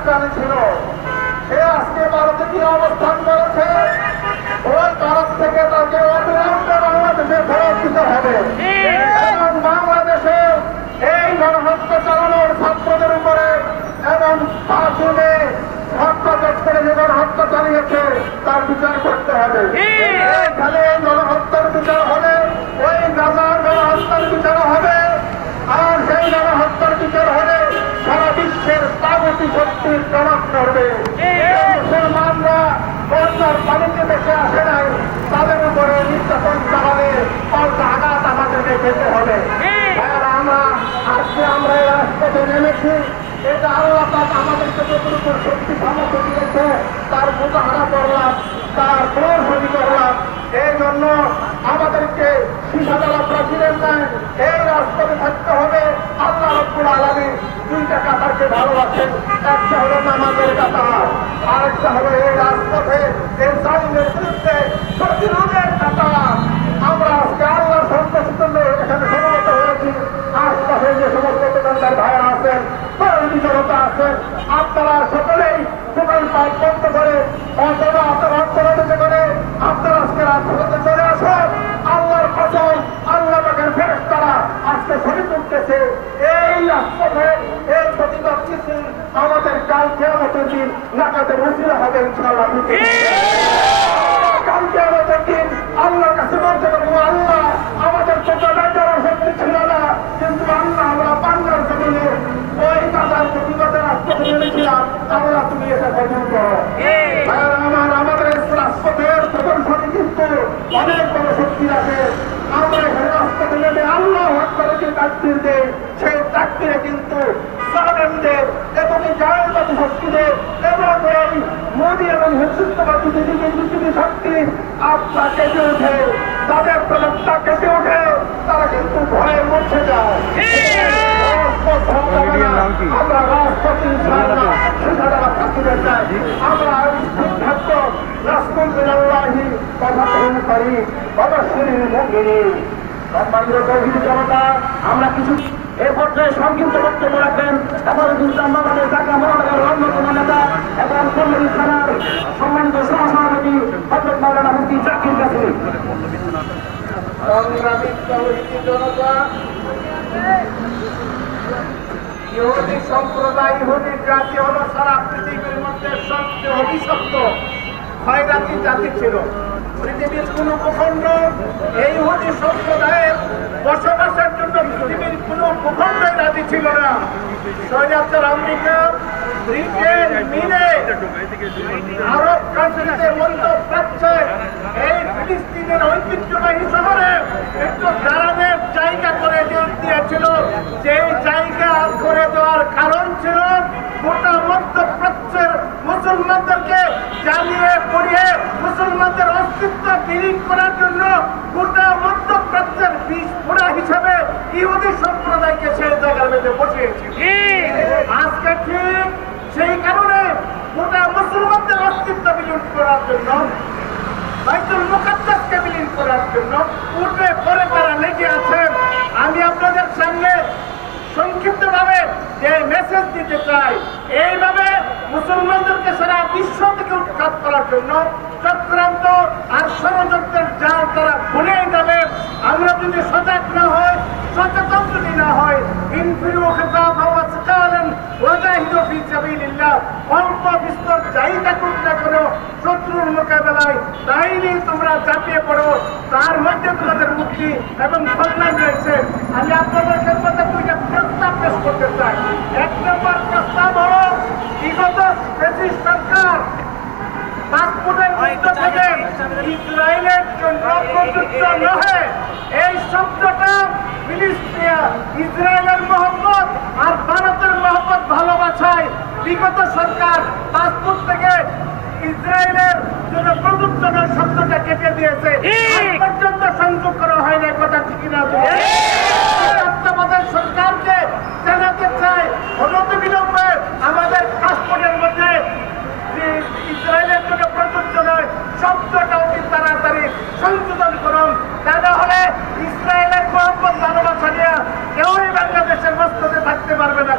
পাকিস্তানি ছিল, সে আজকে ভারতে গিয়ে অবস্থান করেছে। ওই ভারত থেকে তাকে অবিলম্বে বাংলাদেশে ফেরত দিতে হবে এবং বাংলাদেশে এই গণহত্যা চালানোর ছাত্রদের উপরে এবং পাঁচজনে হত্যাযোগ করে যে গণহত্যা চালিয়েছে তার বিচার করতে হবে। এখানে এই গণহত্যার বিচার হবে, ওই গাজার গণহত্যার বিচার হবে, আর সেই গণহত্যার বিচার হলে সারা বিশ্বের তাগতি শক্তির জবাব করবে। মুসলমানরা বন্যার পানিতে বেঁচে আসে নাই, তাদের উপরে নির্যাতন চালালে পাল্টা আঘাত আমাদেরকে খেতে হবে। আমরা এই রাজপথে নেমেছি, এটা আল্লাহ পাক আমাদেরকে যতটুকু উপর শক্তি সামর্থ্য দিয়েছে তার মোকাবেলা করলাম, তার প্রয়োগ করলাম। এই জন্য আমাদেরকে শিশাদালা প্রেসিডেন্ট নাই, এই রাজপথে থাকতে হবে। আল্লাহ রব্বুল আলামিন দুইটা কাতারকে ভালোবাসেন, একটা হলো নামাজের কাতার, আরেকটা হলো এই রাজপথে এই জালিমের বিরুদ্ধে প্রতিরোধের কাতার। আমরা আজকে আল্লাহর সন্তুষ্টির জন্য এখানে সমবেত হয়েছি। আশপাশে যে সমস্ত দোকানদার ভাইরা আছেন, জনতা আছেন, আপনারা সকলেই দোকান পাট বন্ধ করে অথবা আপনার অর্থনীতি করে আপনারা আজকে রাজপথে চলে আসেন। আল্লাহর কসম, আল্লাহ পাকের ফেরেশতারা আজকে শহীদ উঠতেছে। এই রাজপথে এই প্রতিবাদ কিছু আমাদের কাল কিয়ামতের দিন নাকাতে মুসিরা হবে ইনশাআল্লাহ। কাল কিয়ামতের দিন আল্লাহর কাছে বলতে পারবো, আল্লাহ আমাদের চোখে যাওয়ার শক্তি ছিল না, কিন্তু আল্লাহ আমরা বাংলার জমিনে ওই তাদের প্রতিবাদের রাজপথে নেমেছিলাম, আল্লাহ তুমি এটা গ্রহণ করো। আমাদের রাজপথের প্রদর্শনী কিন্তু অনেক বড় শক্তি আছে। আমরা এখানে রাজপথে নেমে আল্লাহ করে যে তাকবীর দেয়, সেই তাকবীরে কিন্তু সালেমদের এবং জাহেলবাদী শক্তিদের এবং এই মোদী এবং হিন্দুত্ববাদী বিজেপি শক্তি আত্মা কেটে ওঠে, তাদের প্রবক্তা কেটে ওঠে, তারা কিন্তু ভয়ে মুছে যায়। আমরা রাষ্ট্রপতি আমরা সিদ্ধান্ত রাষ্ট্রপতি কথা গ্রহণ করি। সম্মানিত তৌহিদ জনতা, আমরা কিছু এ পর্যায়ে সংক্ষিপ্ত বক্তব্য রাখবেন আমাদের ঢাকা মহানগরের অন্যতম নেতা এবং পল্লী থানার সম্মানিত সহসভাপতি হযরত মাওলানা মুফতি জাকির কাছে। সংগ্রামী তৌহিদ জনতা, ইহুদি সম্প্রদায়, ইহুদি জাতি হলো সারা পৃথিবীর মধ্যে সবচেয়ে অভিশপ্ত খয়রাতি জাতি ছিল। পৃথিবীর কোন ভূখণ্ড এই ইহুদি সম্প্রদায়ের বসবাসের জন্য পৃথিবীর কোন ভূখণ্ডই রাজি ছিল না। স্বৈরাচার আমেরিকা, ব্রিটেন মিলে আরব কান্ট্রিতে মধ্যপ্রাচ্যে এই ফিলিস্তিনের ঐতিহ্যবাহী শহরে একটু দাঁড়ানোর জায়গা করে দিয়েছিল। যেই জায়গা করে দেওয়ার কারণ ছিল গোটা মধ্যপ্রাচ্যের মুসলমানদেরকে জ্বালিয়ে পড়িয়ে মুসলমানদের অস্তিত্ব বিলীন করার জন্য গোটা মধ্যপ্রাচ্যের বিস্ফোরা হিসাবে ইহুদি সম্প্রদায়কে সেই জায়গার মধ্যে বসিয়েছে। আজকে ঠিক সেই কারণে গোটা মুসলমানদের অস্তিত্ব বিলীন করার জন্য, বাইতুল মুকাদ্দাসকে বিলীন করার জন্য উঠে পড়ে তারা লেগে আছেন। আমি আপনাদের সামনে সংক্ষিপ্তভাবে যে মেসেজ দিতে চাই, এইভাবে মুসলমানদেরকে সারা বিশ্ব থেকে উৎখাত করার জন্য চক্রান্ত আর ষড়যন্ত্রের জাল তারা ভুলে যাবে। আমরা যদি সজাগ না হই, সচেতন যদি না হয়, ইনফিরু খিফাফান ওয়া সিকালান ওয়াজাহিদু ফি সাবিলিল্লাহ, অল্প বিস্তর যাই থাকুক না কেন শত্রুর মোকাবেলায় তাইলে তোমরা ঝাঁপিয়ে পড়ো, তার মধ্যে তোমাদের মুক্তি এবং কল্যাণ রয়েছে। আমি আপনাদের খেদমতে দুইটা প্রস্তাব পেশ করতে চাই। এক নম্বর প্রস্তাব হলো, বিগত ব্রিটিশ সরকার পাসপোর্টের মধ্য থেকে ইসরায়েলের জন্য প্রযোজ্য নহে এই শব্দটা ইসরায়েলের মহব্বত আর ভারতের মহব্বত ভালোবাসায় বিগত সরকার পাসপোর্ট থেকে ইসরায়েলের জন্য প্রযোজ্য শব্দটা কেটে দিয়েছে। পর্যন্ত সংযোগ করা হয় না, কথা ঠিক না? সরকারকে জানাতে চাই, অনতিবিলম্বে আমাদের পাসপোর্টের মধ্যে ইসরায়েলের জন্য প্রযোজ্য নয় শব্দটা অতি তাড়াতাড়ি সংশোধন করুন। তা না হলে ইসরায়েলের মহব্বত ভালোবাসা নিয়ে কেউই বাংলাদেশের মস্তকে থাকতে পারবে না।